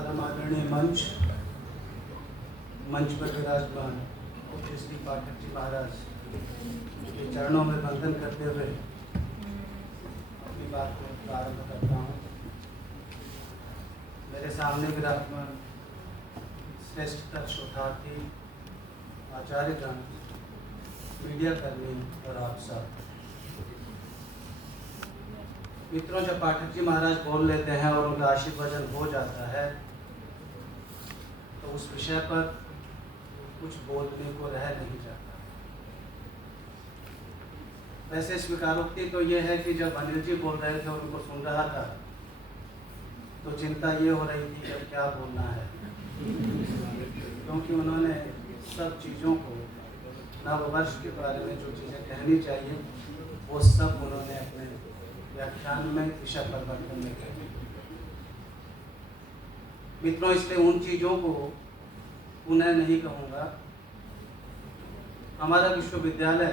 परम आदरणीय मंच पर विराजमान पूज्य श्री पाठक जी महाराज के चरणों में वंदन करते हुए अपनी बात को प्रारंभ करता हूँ। मेरे सामने विराजमान श्रेष्ठतर शोधार्थी, आचार्यगण, मीडिया कर्मी और आप सब मित्रों, जब पाठक जी महाराज बोल लेते हैं और उनका आशीर्वचन हो जाता है तो उस विषय पर कुछ बोलने को रह नहीं जाता। वैसे स्वीकारोक्ति तो ये है कि जब अनिल जी बोल रहे थे और उनको सुन रहा था तो चिंता ये हो रही थी कि अब क्या बोलना है, क्योंकि उन्होंने सब चीज़ों को, नववर्ष के बारे में जो चीज़ें कहनी चाहिए वो सब उन्होंने अपने व्याख्यान में विषय परिवर्तन में कही। मित्रों, इसलिए उन चीज़ों को पुनः नहीं कहूँगा। हमारा विश्वविद्यालय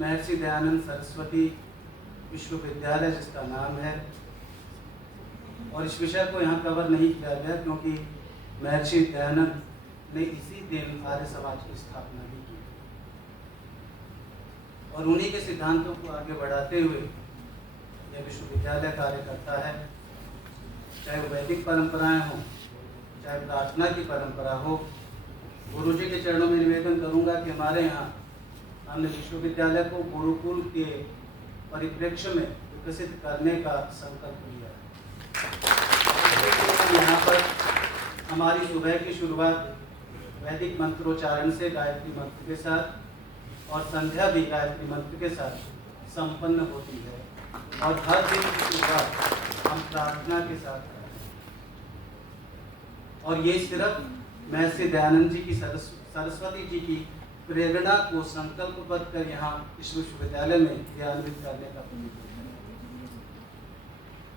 महर्षि दयानंद सरस्वती विश्वविद्यालय जिसका नाम है, और इस विषय को यहाँ कवर नहीं किया गया क्योंकि महर्षि दयानंद ने इसी दिन आर्य समाज की स्थापना भी की और उन्हीं के सिद्धांतों को आगे बढ़ाते हुए यह विश्वविद्यालय कार्य करता है। चाहे वो वैदिक परंपराएं हों, चाहे प्रार्थना की परंपरा हो। गुरुजी के चरणों में निवेदन करूंगा कि हमारे यहाँ हमने विश्वविद्यालय को गुरुकुल के परिप्रेक्ष्य में विकसित करने का संकल्प लिया है। यहाँ पर हमारी सुबह की शुरुआत वैदिक मंत्रोच्चारण से गायत्री मंत्र के साथ और संध्या भी गायत्री मंत्र के साथ संपन्न होती है और हर दिन की शुरुआत हम प्रार्थना के साथ करते हैं। और ये सिर्फ महर्षि दयानंद जी की सरस्वती जी की प्रेरणा को संकल्पबद्ध कर यहाँ इस विश्वविद्यालय में क्रियान्वित करने का प्रतीक है।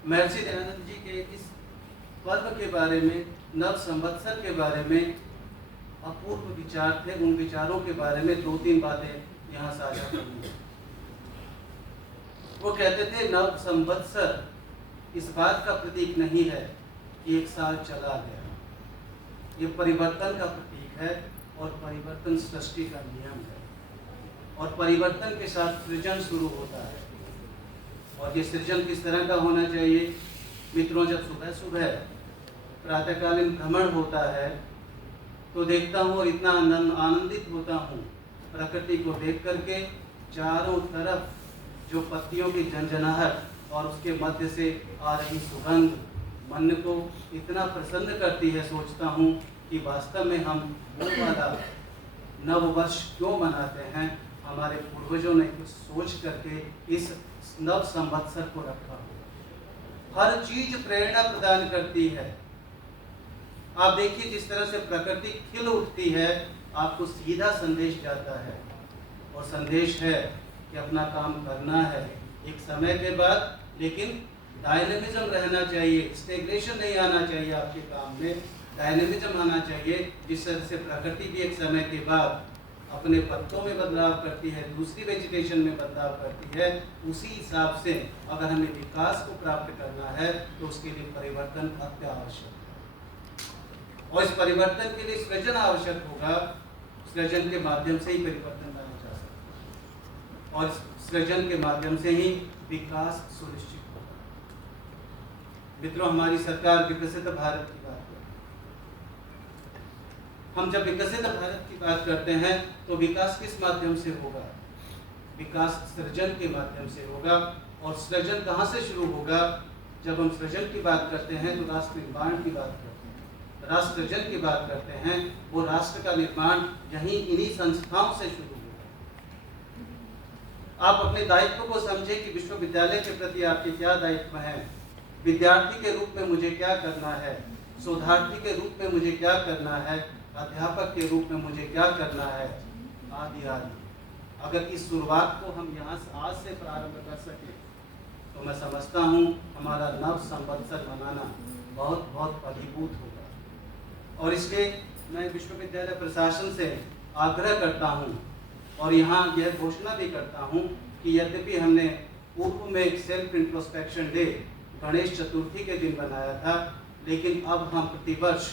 महर्षि दयानंद जी के इस पर्व के बारे में, नव संवत्सर के बारे में अपूर्व विचार थे। उन विचारों के बारे में 2-3 बातें यहाँ साझा करूँगा। वो कहते थे नव संवत्सर इस बात का प्रतीक नहीं है कि एक साल चला गया, ये परिवर्तन का प्रतीक है और परिवर्तन सृष्टि का नियम है और परिवर्तन के साथ सृजन शुरू होता है। और ये सृजन किस तरह का होना चाहिए? मित्रों, जब सुबह सुबह प्रातःकालीन भ्रमण होता है तो देखता हूँ और इतना आनंदित होता हूँ प्रकृति को देख करके। चारों तरफ जो पत्तियों की झंझनाहट और उसके मध्य से आ रही सुगंध मन को इतना प्रसन्न करती है। सोचता हूँ कि वास्तव में हम वो वाला नव वर्ष क्यों मनाते हैं। हमारे पूर्वजों ने कुछ सोच करके इस नव संवत्सर को रखा हुआ। हर चीज प्रेरणा प्रदान करती है। आप देखिए जिस तरह से प्रकृति खिल उठती है, आपको सीधा संदेश जाता है और संदेश है कि अपना काम करना है एक समय के बाद, लेकिन डायनेमिज्म रहना चाहिए, स्टेग्नेशन नहीं आना चाहिए आपके काम में, डायनेमिज्म आना चाहिए। जिस तरह से प्रकृति भी एक समय के बाद अपने पत्तों में बदलाव करती है, दूसरी वेजिटेशन में बदलाव करती है, उसी हिसाब से अगर हमें विकास को प्राप्त करना है तो उसके लिए परिवर्तन अत्यावश्यक है और इस परिवर्तन के लिए सृजन आवश्यक होगा। सृजन के माध्यम से ही परिवर्तन लाया जा सकता है और सृजन के माध्यम से ही विकास सुनिश्चित होगा। मित्रों, हमारी सरकार विकसित भारत की बात करती है। हम जब विकसित भारत की बात करते हैं तो विकास किस माध्यम से होगा? विकास सृजन के माध्यम से होगा। और सृजन कहाँ से शुरू होगा? जब हम सृजन की बात करते हैं तो राष्ट्र निर्माण की बात करते हैं, राष्ट्र सृजन की बात करते हैं। वो राष्ट्र का निर्माण यहीं इन्हीं संस्थाओं से शुरू होगा। आप अपने दायित्व को समझें कि विश्वविद्यालय के प्रति आपके क्या दायित्व हैं। विद्यार्थी के रूप में मुझे क्या करना है, शोधार्थी के रूप में मुझे क्या करना है, अध्यापक के रूप में मुझे क्या करना है, आदि आदि। अगर इस शुरुआत को हम यहाँ आज से प्रारंभ कर सके तो मैं समझता हूँ हमारा नव संवत्सर मनाना बहुत बहुत फलीभूत होगा। और इसलिए मैं विश्वविद्यालय प्रशासन से आग्रह करता हूँ और यहाँ यह घोषणा भी करता हूँ कि यद्यपि हमने पूर्व में एक self introspection day Ganesh Chaturthi के दिन बनाया था, लेकिन अब हम प्रतिवर्ष,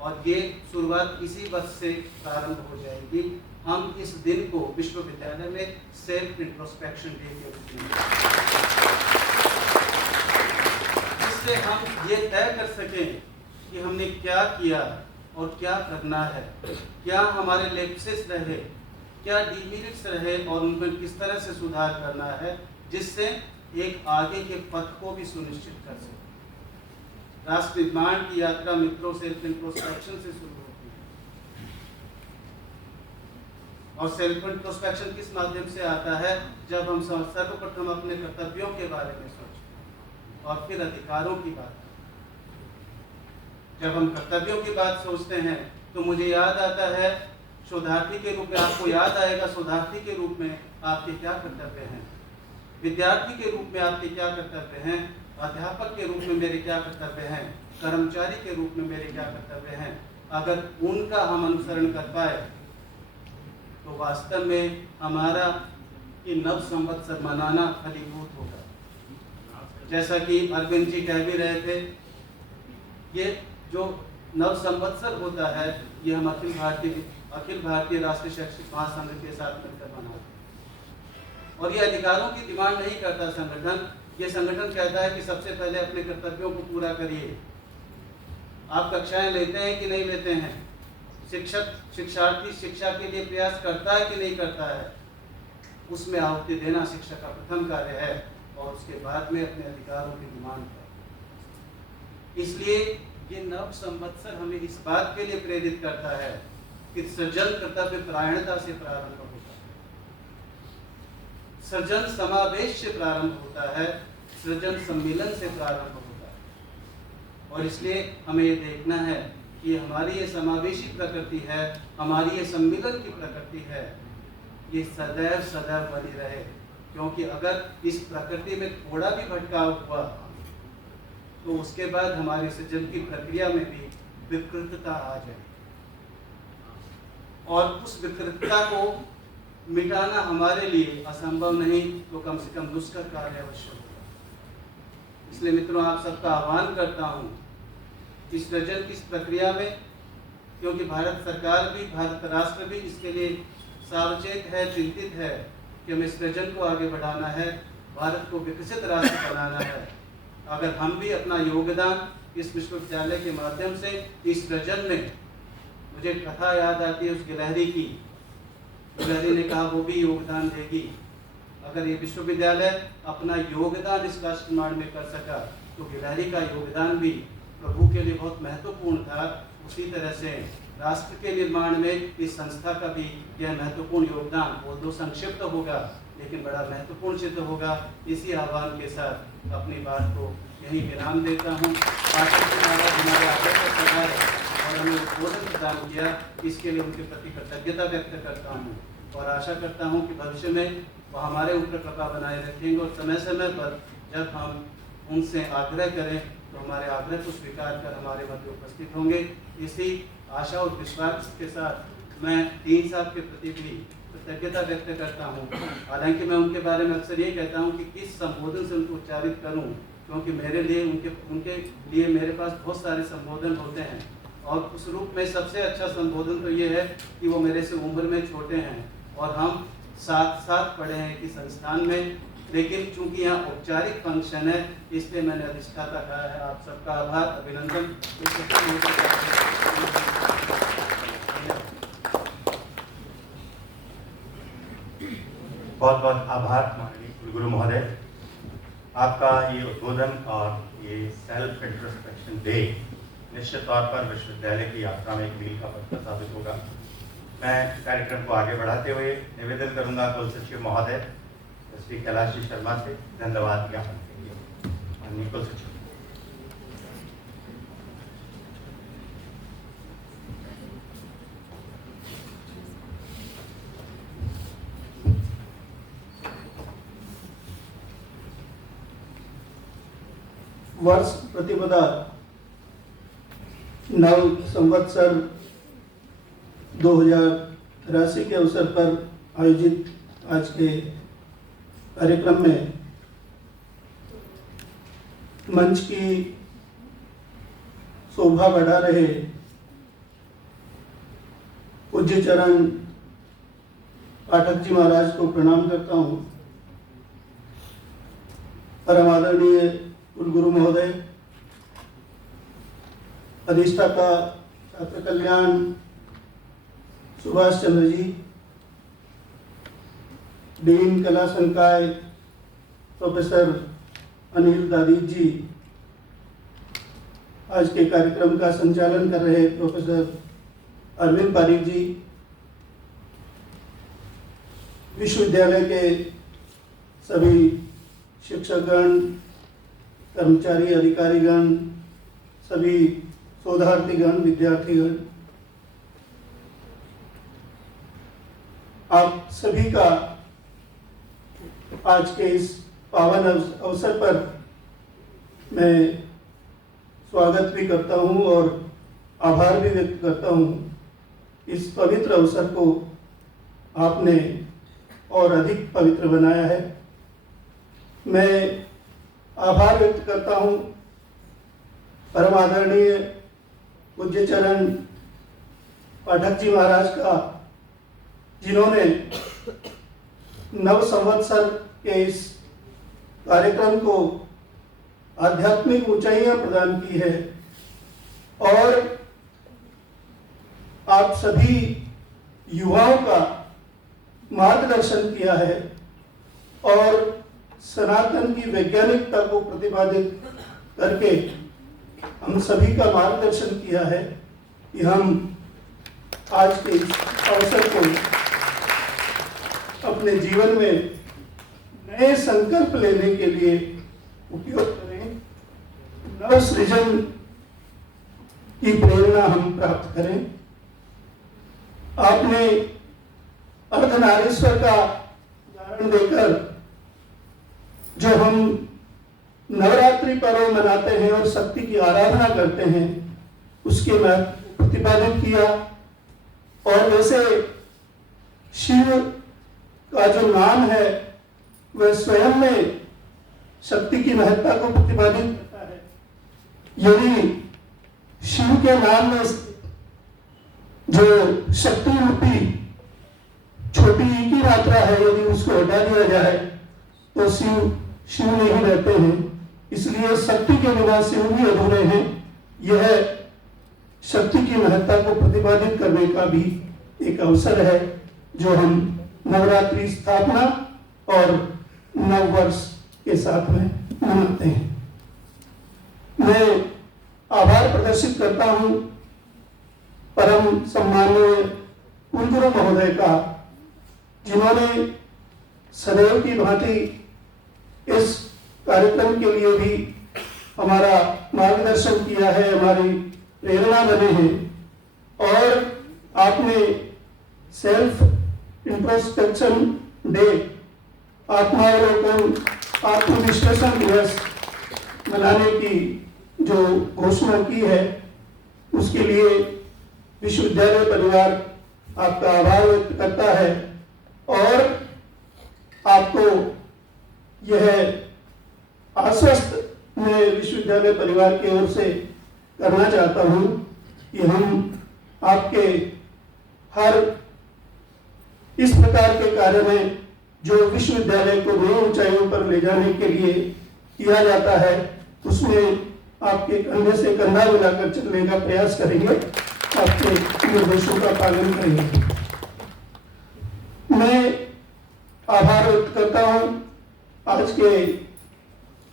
और ये शुरुआत इसी वर्ष से प्रारंभ हो जाएगी, हम इस दिन को विश्वविद्यालय में सेल्फ इंट्रोस्पेक्शन डे के रूप में, जिससे हम ये तय कर सकें कि हमने क्या किया और क्या करना है, क्या हमारे लैप्सेस रहे, क्या डिमेरिट्स रहे और उनमें किस तरह से सुधार करना है, जिससे एक आगे के पथ को भी सुनिश्चित कर सके। राष्ट्र निर्माण की यात्रा मित्रों सेल्फ इंट्रोस्पेक्शन से शुरू होती है, और सेल्फ इंट्रोस्पेक्शन किस माध्यम से आता है? जब हम सर्वप्रथम अपने कर्तव्यों के बारे में सोचते और फिर अधिकारों की बात। जब हम कर्तव्यों की बात सोचते हैं तो मुझे याद आता है शोधार्थी के रूप में, आपको याद आएगा शोधार्थी के रूप में आपके क्या कर्तव्य हैं, विद्यार्थी के रूप में आपके क्या कर्तव्य हैं, अध्यापक के रूप में मेरे क्या कर्तव्य हैं, कर्मचारी के रूप में मेरे क्या कर्तव्य हैं। अगर उनका हम अनुसरण कर पाए तो वास्तव में हमारा ये नव संवत्सर मनाना फलीभूत होगा। जैसा कि अरविंद जी कह भी रहे थे, ये जो नव संवत्सर होता है ये हम अखिल भारतीय राष्ट्रीय शैक्षिक महासंघ के साथ मिलकर मनाते हैं। और ये अधिकारों की डिमांड नहीं करता संगठन, ये संगठन कहता है कि सबसे पहले अपने कर्तव्यों को पूरा करिए। आप कक्षाएं लेते हैं कि नहीं लेते हैं? शिक्षार्थी शिक्षा के लिए प्रयास करता है कि नहीं करता है? उसमें आहुति देना शिक्षक का प्रथम कार्य है, और उसके बाद में अपने अधिकारों की डिमांड कर। इसलिए ये नव संवत्सर हमें इस बात के लिए प्रेरित करता है कि सृजन कर्तव्य परायणता से प्रारंभ होता है, सृजन समावेश से प्रारंभ होता है, सृजन सम्मिलन से प्रारंभ होता है। और इसलिए हमें ये देखना है कि हमारी ये समावेशी प्रकृति है, हमारी ये सम्मिलन की प्रकृति है, ये सदैव सदैव बनी रहे। क्योंकि अगर इस प्रकृति में थोड़ा भी भटकाव हुआ तो उसके बाद हमारे सृजन की प्रक्रिया में भी विकृतता आ जाए, और उस विकृतता को मिटाना हमारे लिए असंभव नहीं तो कम से कम दुष्कर कार्य अवश्य होगा। इसलिए मित्रों, आप सबका आह्वान करता हूँ इस सृजन की इस प्रक्रिया में, क्योंकि भारत सरकार भी, भारत राष्ट्र भी इसके लिए सावचेत है, चिंतित है कि हमें सृजन को आगे बढ़ाना है, भारत को विकसित राष्ट्र बनाना है। अगर हम भी अपना योगदान इस विश्वविद्यालय के माध्यम से इस सृजन में, मुझे कथा याद आती है उस गिलहरी की, गिलहरी ने कहा वो भी योगदान देगी। अगर ये विश्वविद्यालय अपना योगदान इस राष्ट्र निर्माण में कर सका तो गिलहरी का योगदान भी प्रभु के लिए बहुत महत्वपूर्ण था। उसी तरह से राष्ट्र के निर्माण में इस संस्था का भी यह महत्वपूर्ण योगदान, वो दो संक्षिप्त होगा लेकिन बड़ा महत्वपूर्ण सिद्ध होगा। इसी आह्वान के साथ अपनी बात को यहीं विराम देता हूँ। हमारे आगे का सवाल और हमें उद्बोधन प्रदान किया, इसके लिए उनके प्रति कृतज्ञता व्यक्त करता हूँ और आशा करता हूँ कि भविष्य में वो हमारे ऊपर कृपा बनाए रखेंगे और समय समय पर जब हम उनसे आग्रह करें तो हमारे आग्रह को स्वीकार कर हमारे मध्य उपस्थित होंगे। इसी आशा और विश्वास के साथ मैं डीन साहब के प्रति भी कृतज्ञता व्यक्त करता हूँ। हालांकि मैं उनके बारे में अक्सर ये कहता हूँ कि किस संबोधन से उनको उच्चारित करूँ, क्योंकि मेरे लिए उनके लिए मेरे पास बहुत सारे संबोधन होते हैं, और उस रूप में सबसे अच्छा संबोधन तो ये है कि वो मेरे से उम्र में छोटे हैं और हम साथ साथ पढ़े हैं कि संस्थान में, लेकिन चूंकि यहाँ औपचारिक फंक्शन है इसलिए मैंने अधिष्ठाता कहा है। आप सबका आभार, अभिनंदन। बहुत बहुत आभार माननीय कुलगुरु महोदय, आपका ये उद्बोधन और ये सेल्फ इंट्रोस्पेक्शन डे निश्चित तौर पर विश्वविद्यालय की यात्रा में एक मील का पत्थर साबित होगा। मैं कार्यक्रम को आगे बढ़ाते हुए निवेदन करूंगा कुल सचिव महोदय श्री कैलाश जी शर्मा से धन्यवाद ज्ञापन करेंगे। माननीय कुल सचिव। वर्ष प्रतिपदा नव संवत्सर 2083 के अवसर पर आयोजित आज के कार्यक्रम में मंच की शोभा बढ़ा रहे पूज्य चरण पाठक जी महाराज को प्रणाम करता हूँ। परम आदरणीय कुलगुरु महोदय, अधिष्ठाता छात्र कल्याण सुभाष चंद्र जी, डीन कला संकाय प्रोफेसर अनिल दादी जी, आज के कार्यक्रम का संचालन कर रहे प्रोफेसर अरविंद पारिक जी, विश्वविद्यालय के सभी शिक्षकगण, कर्मचारी, अधिकारीगण, सभी शोधार्थीगण, विद्यार्थीगण, आप सभी का आज के इस पावन अवसर पर मैं स्वागत भी करता हूं और आभार भी व्यक्त करता हूं। इस पवित्र अवसर को आपने और अधिक पवित्र बनाया है। मैं आभार व्यक्त करता हूं परम आदरणीय पूज्य चरण पाठक जी महाराज का, जिन्होंने नव संवत्सर के इस कार्यक्रम को आध्यात्मिक ऊंचाइयां प्रदान की है और आप सभी युवाओं का मार्गदर्शन किया है और सनातन की वैज्ञानिकता को प्रतिपादित करके हम सभी का मार्गदर्शन किया है कि हम आज के इस अवसर को अपने जीवन में नए संकल्प लेने के लिए उपयोग करें, नव सृजन की प्रेरणा हम प्राप्त करें। आपने अर्धनारीश्वर का उदाहरण देकर जो हम नवरात्रि पर्व मनाते हैं और शक्ति की आराधना करते हैं, उसके महत्व को प्रतिपादित किया। और वैसे शिव का जो नाम है वह स्वयं में शक्ति की महत्ता को प्रतिपादित करता है। यदि शिव के नाम में जो शक्ति रूपी छोटी ई की मात्रा है, यदि उसको हटा दिया जाए तो शिव नहीं रहते हैं। इसलिए शक्ति के बिना शिव भी अधूरे हैं। यह शक्ति की महत्ता को प्रतिपादित करने का भी एक अवसर है जो हम नवरात्रि स्थापना और नव वर्ष के साथ में मनाते हैं। मैं आभार प्रदर्शित करता हूं परम सम्माननीय कुलगुरु महोदय का, जिन्होंने सदैव की भांति इस कार्यक्रम के लिए भी हमारा मार्गदर्शन किया है, हमारी प्रेरणा बने हैं। और आपने सेल्फ इंट्रोस्पेक्शन डे, आत्मावलोकन, आत्मविश्लेषण दिवस मनाने की जो घोषणा की है, उसके लिए विश्वविद्यालय परिवार आपका आभार व्यक्त करता है और आपको यह आश्वस्त मैं विश्वविद्यालय परिवार की ओर से करना चाहता हूं कि हम आपके हर इस प्रकार के कार्य में जो विश्वविद्यालय को नई ऊंचाइयों पर ले जाने के लिए किया जाता है, उसमें आपके कंधे से कंधा मिलाकर चलने का प्रयास करेंगे, आपके निर्देशों का पालन करेंगे। मैं आभार व्यक्त करता हूं आज के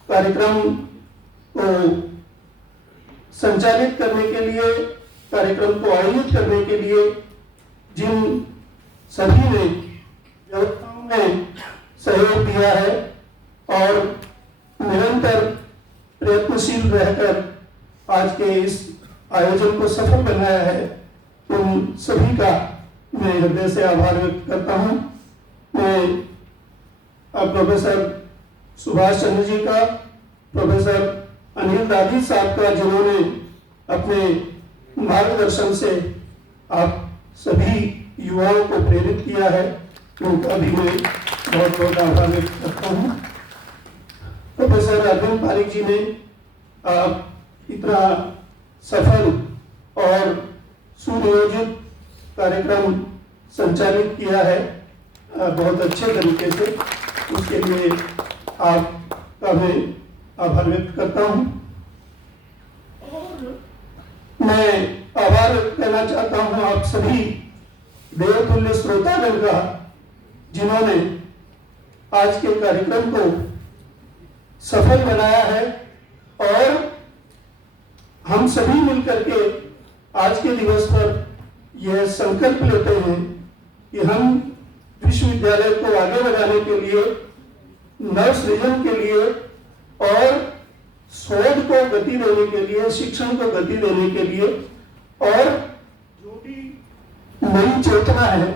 कार्यक्रम को संचालित करने के लिए, कार्यक्रम को आयोजित करने के लिए जिन सभी ने व्यवस्थाओं में सहयोग दिया है और निरंतर प्रयत्नशील रहकर आज के इस आयोजन को सफल बनाया है, उन सभी का मैं हृदय से आभार व्यक्त करता हूं। मैं प्रोफेसर सुभाष चंद्र जी का, प्रोफेसर अनिल दादी साहब का, जिन्होंने अपने मार्गदर्शन से आप सभी युवाओं को प्रेरित किया है, उनका भी मैं बहुत बहुत आभार व्यक्त करता हूँ। प्रोफेसर अरविंद पारिक जी ने आप इतना सफल और सुनियोजित कार्यक्रम संचालित किया है बहुत अच्छे तरीके से, उसके लिए आपका मैं आभार व्यक्त करता हूँ। और मैं आभार कहना चाहता हूँ आप सभी देवतुल्य श्रोतागण का, जिन्होंने आज के कार्यक्रम को सफल बनाया है और हम सभी मिलकर के आज के दिवस पर यह संकल्प लेते हैं कि हम विश्वविद्यालय को आगे बढ़ाने के लिए, नव सृजन के लिए और शोध को गति देने के लिए, शिक्षण को गति देने के लिए और जो भी नई चेतना है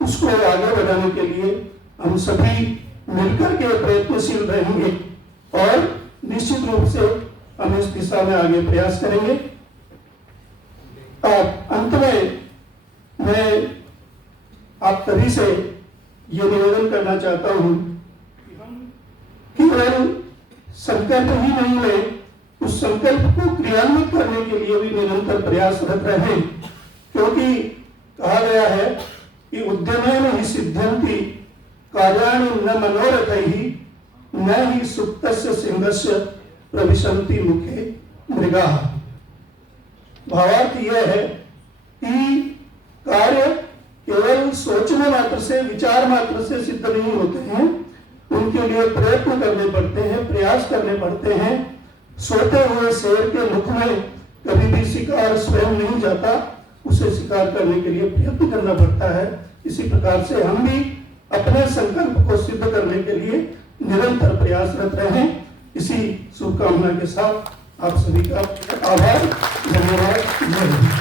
उसको आगे बढ़ाने के लिए हम सभी मिलकर के प्रयत्नशील रहेंगे और निश्चित रूप से हम इस दिशा में आगे प्रयास करेंगे। अंत में मैं आप सभी से ये निवेदन करना चाहता हूं कि हम केवल संकल्प ही नहीं लें, उस संकल्प को क्रियान्वित करने के लिए भी निरंतर प्रयासरत रहें, क्योंकि कहा गया है कि उद्यमेन हि सिद्ध्यन्ति कार्याणि न मनोरथैः न हि सुप्तस्य सिंहस्य प्रविशन्ति मुखे मृगाः। भावार्थ यह है कि कार्य केवल सोचने मात्र से, विचार मात्र से सिद्ध नहीं होते हैं, उनके लिए प्रयत्न करने पड़ते हैं, प्रयास करने पड़ते हैं। सोते हुए शेर के मुख में कभी भी शिकार स्वयं नहीं जाता, उसे शिकार करने के लिए प्रयत्न करना पड़ता है। इसी प्रकार से हम भी अपने संकल्प को सिद्ध करने के लिए निरंतर प्रयासरत रहें। इसी शुभकामना के साथ आप सभी का आभार, धन्यवाद।